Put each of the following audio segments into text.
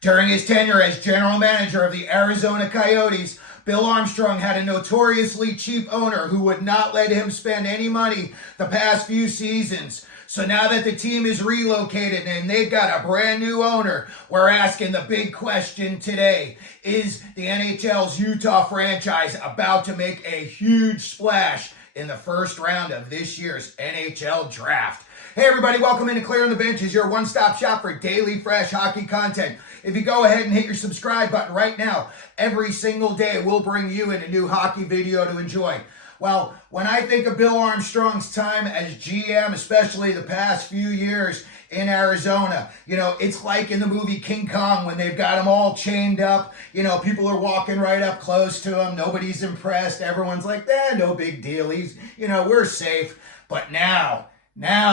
During his tenure as general manager of the Arizona Coyotes, Bill Armstrong had a notoriously cheap owner who would not let him spend any money the past few seasons. So now that the team is relocated and they've got a brand new owner, we're asking the big question today. Is the NHL's Utah franchise about to make a huge splash in the first round of this year's NHL draft? Hey everybody, welcome into Clearing the Benches, your one-stop shop for daily fresh hockey content. If you go ahead and hit your subscribe button right now, every single day we'll bring you in a new hockey video to enjoy. Well, when I think of Bill Armstrong's time as GM, especially the past few years in Arizona, it's like in the movie King Kong when they've got him all chained up. People are walking right up close to him. Nobody's impressed. Everyone's like, no big deal. We're safe. But now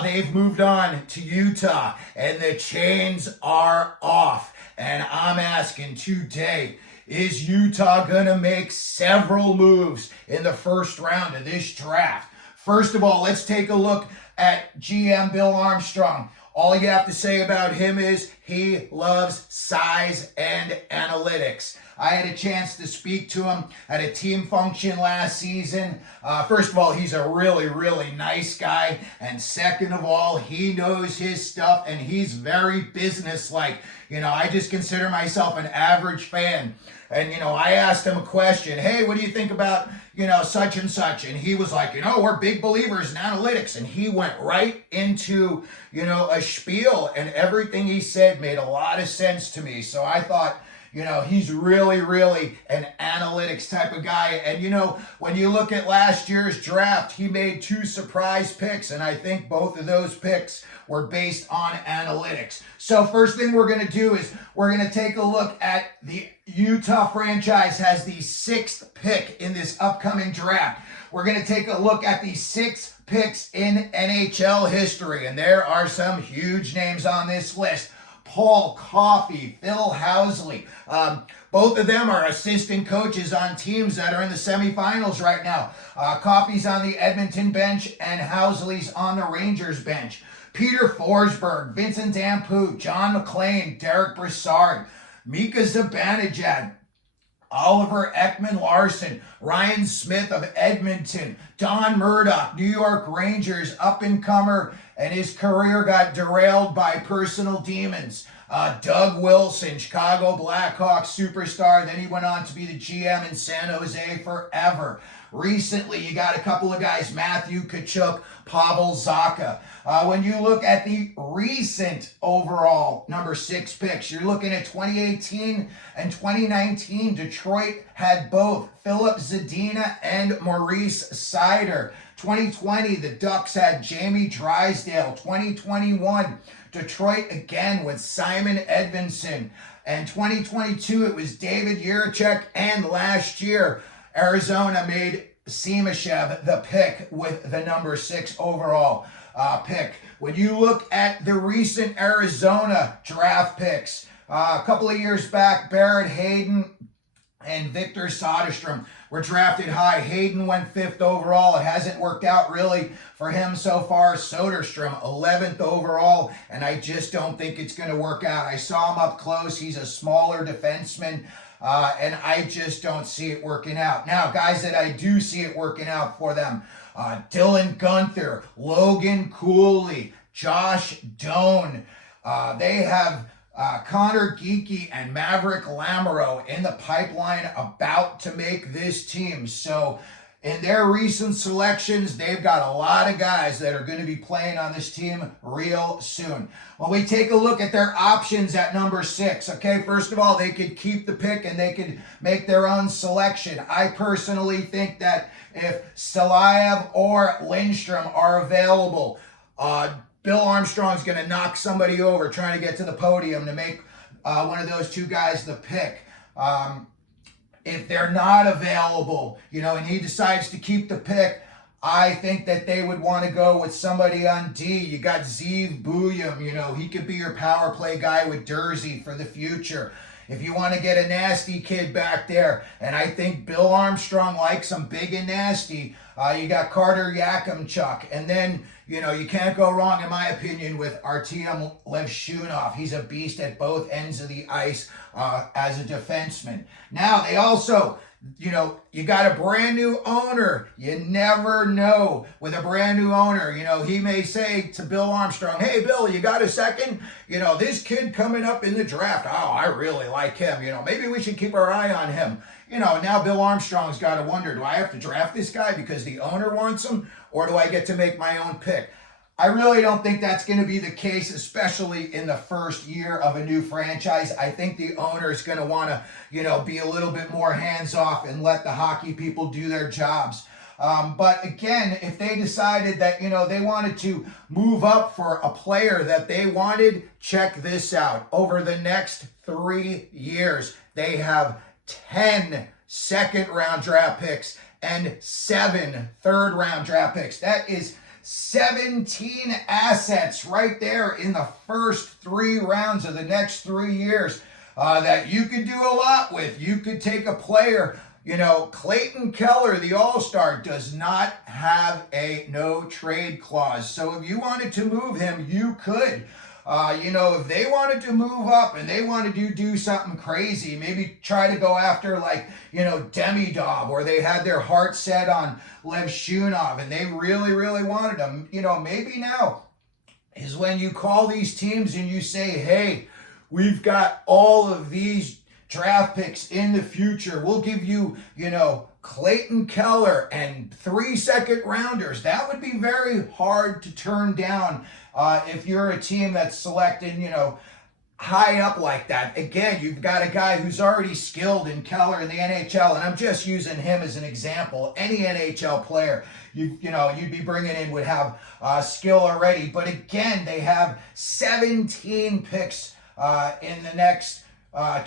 they've moved on to Utah and the chains are off. And I'm asking today, is Utah going to make several moves in the first round of this draft? First of all, let's take a look at GM Bill Armstrong. All you have to say about him is he loves size and analytics. I had a chance to speak to him at a team function last season. First of all, he's a really, really nice guy. And second of all, he knows his stuff and he's very businesslike. I just consider myself an average fan. And, I asked him a question. Hey, what do you think about, such and such? And he was like, we're big believers in analytics. And he went right into, a spiel. And everything he said made a lot of sense to me. So I thought, he's really, really an analytics type of guy. And, when you look at last year's draft, he made 2 surprise picks. And I think both of those picks were based on analytics. So first thing we're going to do is we're going to take a look at the Utah franchise has the 6th pick in this upcoming draft. We're going to take a look at the 6 picks in NHL history. And there are some huge names on this list. Paul Coffey, Phil Housley. Both of them are assistant coaches on teams that are in the semifinals right now. Coffey's on the Edmonton bench and Housley's on the Rangers bench. Peter Forsberg, Vincent Dampu, John McClain, Derek Brassard, Mika Zibanejad, Oliver Ekman-Larsson, Ryan Smith of Edmonton, Don Murdoch, New York Rangers, up-and-comer, and his career got derailed by personal demons. Doug Wilson, Chicago Blackhawks superstar, then he went on to be the GM in San Jose forever. Recently, you got a couple of guys, Matthew Tkachuk, Pavel Zacha. When you look at the recent overall number 6 picks, you're looking at 2018 and 2019. Detroit had both Philip Zadina and Maurice Seider. 2020, the Ducks had Jamie Drysdale. 2021, Detroit again with Simon Edvinsson. And 2022, it was David Jiricek. And last year, Arizona made Simashev the pick with the number 6 overall pick. When you look at the recent Arizona draft picks, a couple of years back, Barrett Hayden and Victor Soderstrom were drafted high. Hayden went 5th overall. It hasn't worked out really for him so far. Soderstrom, 11th overall, and I just don't think it's going to work out. I saw him up close. He's a smaller defenseman, and I just don't see it working out. Now, guys that I do see it working out for them, Dylan Guenther, Logan Cooley, Josh Doan. They have Connor Geekie and Maverick Lamoureux in the pipeline about to make this team. So in their recent selections, they've got a lot of guys that are going to be playing on this team real soon. When we take a look at their options at number 6, okay, first of all, they could keep the pick and they could make their own selection. I personally think that if Stalayev or Lindstrom are available, Bill Armstrong's going to knock somebody over trying to get to the podium to make one of those 2 guys the pick. If they're not available, and he decides to keep the pick, I think that they would want to go with somebody on D. You got Zeev Buyum, he could be your power play guy with Jersey for the future. if you want to get a nasty kid back there, and I think Bill Armstrong likes him big and nasty, you got Carter Yakimchuk. And then, you know, you can't go wrong, in my opinion, with Artyem Levshunov. He's a beast at both ends of the ice as a defenseman. Now, they also, you know, you got a brand new owner. You never know with a brand new owner. You know, he may say to Bill Armstrong, hey, Bill, you got a second? You know, this kid coming up in the draft, oh, I really like him. You know, maybe we should keep our eye on him. You know, now Bill Armstrong's got to wonder, do I have to draft this guy because the owner wants him, or do I get to make my own pick? I really don't think that's going to be the case, especially in the first year of a new franchise. I think the owner is going to want to, you know, be a little bit more hands-off and let the hockey people do their jobs. But again, if they decided that, you know, they wanted to move up for a player that they wanted, check this out. Over the next 3 years, they have 10 second-round draft picks and 7 third-round draft picks. That is 17 assets right there in the first 3 rounds of the next 3 years that you could do a lot with. You could take a player, you know, Clayton Keller, the All-Star, does not have a no-trade clause. So if you wanted to move him, you could. You know, if they wanted to move up and they wanted to do something crazy, maybe try to go after, like, you know, Demidov, or they had their heart set on Levshunov and they really, really wanted him, you know, maybe now is when you call these teams and you say, hey, we've got all of these draft picks in the future. We'll give you, you know, Clayton Keller and 3 second rounders. That would be very hard to turn down if you're a team that's selecting, you know, high up like that. Again, you've got a guy who's already skilled in Keller in the NHL, and I'm just using him as an example. Any NHL player you'd be bringing in would have skill already. But again, they have 17 picks in the next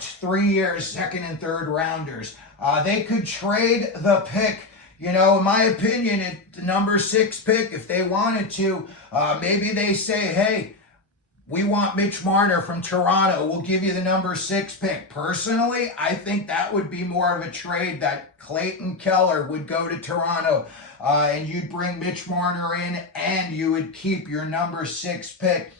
3 years, second and third rounders. They could trade the pick. You know, in my opinion, the number 6 pick, if they wanted to, maybe they say, hey, we want Mitch Marner from Toronto. We'll give you the number 6 pick. Personally, I think that would be more of a trade, that Clayton Keller would go to Toronto and you'd bring Mitch Marner in and you would keep your number 6 pick.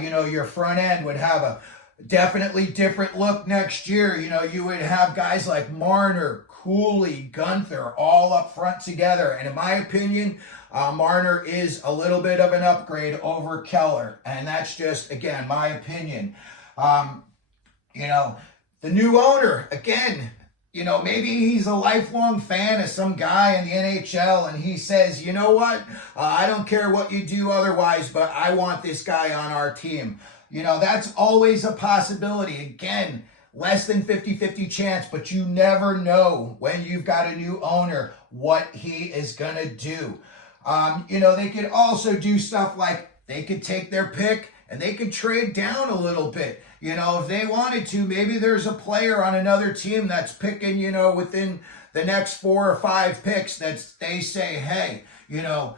You know, your front end would have a definitely different look next year. You know, you would have guys like Marner, Cooley, Gunther all up front together. And in my opinion, Marner is a little bit of an upgrade over Keller. And that's just, again, my opinion. You know, the new owner, again, you know, maybe he's a lifelong fan of some guy in the NHL and he says, you know what, I don't care what you do otherwise, but I want this guy on our team. You know, that's always a possibility. Again, less than 50-50 chance, but you never know when you've got a new owner what he is going to do. You know, they could also do stuff like they could take their pick and they could trade down a little bit. You know, if they wanted to, maybe there's a player on another team that's picking, you know, within the next 4 or 5 picks that they say, hey, you know,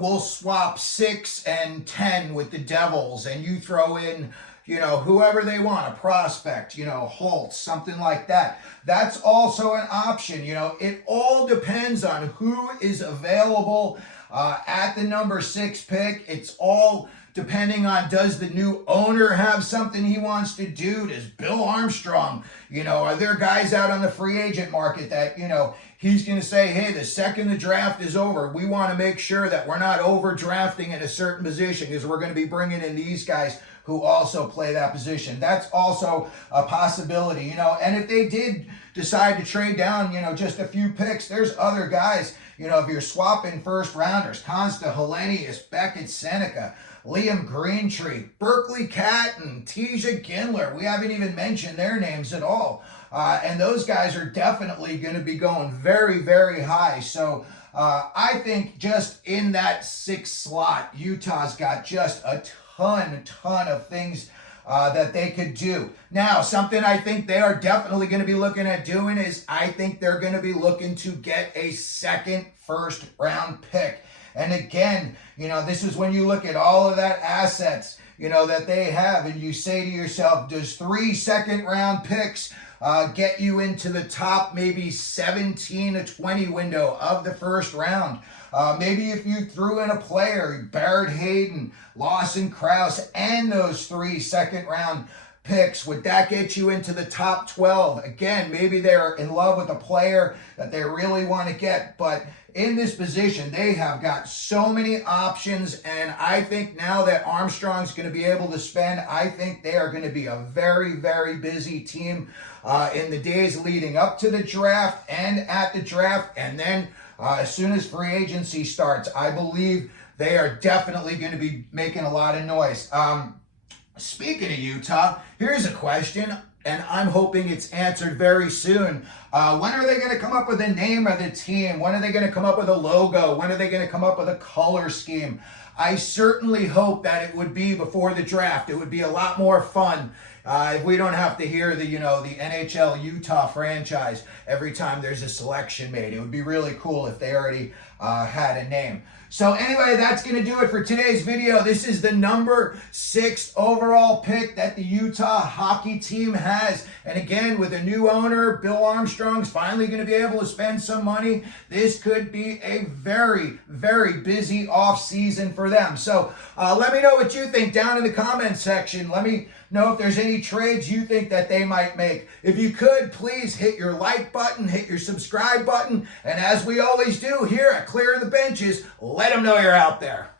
we'll swap 6 and 10 with the Devils and you throw in, you know, whoever they want, a prospect, you know, Holtz, something like that. That's also an option. You know, it all depends on who is available at the number 6 pick. It's all depending on, does the new owner have something he wants to do? Does Bill Armstrong, you know, are there guys out on the free agent market that, you know, he's going to say, hey, the second the draft is over, we want to make sure that we're not overdrafting in a certain position because we're going to be bringing in these guys who also play that position. That's also a possibility, you know. And if they did decide to trade down, you know, just a few picks, there's other guys, you know, if you're swapping first rounders, Consta, Hellenius, Beckett, Seneca, Liam Greentree, Berkly, Catton, Iginla. We haven't even mentioned their names at all. And those guys are definitely going to be going very, very high. So I think just in that 6th slot, Utah's got just a ton of things that they could do. Now, something I think they are definitely going to be looking at doing is I think they're going to be looking to get a 2nd first-round pick. And again, you know, this is when you look at all of that assets. that they have, and you say to yourself, does 3 second-round picks get you into the top maybe 17 to 20 window of the first round? Maybe if you threw in a player, Barrett Hayden, Lawson Krause, and those 3 second-round picks, would that get you into the top 12? Again, maybe they're in love with a player that they really want to get, but in this position, they have got so many options, and I think now that Armstrong's going to be able to spend, I think they are going to be a very, very busy team in the days leading up to the draft and at the draft, and then as soon as free agency starts, I believe they are definitely going to be making a lot of noise. Speaking of Utah, here's a question, and I'm hoping it's answered very soon. When are they going to come up with a name of the team? When are they going to come up with a logo? When are they going to come up with a color scheme? I certainly hope that it would be before the draft. It would be a lot more fun if we don't have to hear the NHL Utah franchise every time there's a selection made. It would be really cool if they already had a name. So anyway, that's going to do it for today's video. This is the number 6 overall pick that the Utah hockey team has. And again, with a new owner, Bill Armstrong's finally going to be able to spend some money. This could be a very, very busy off season for them. So let me know what you think down in the comments section. Let me know if there's any trades you think that they might make. If you could, please hit your like button, hit your subscribe button, and as we always do here at Clear the Benches, let them know you're out there.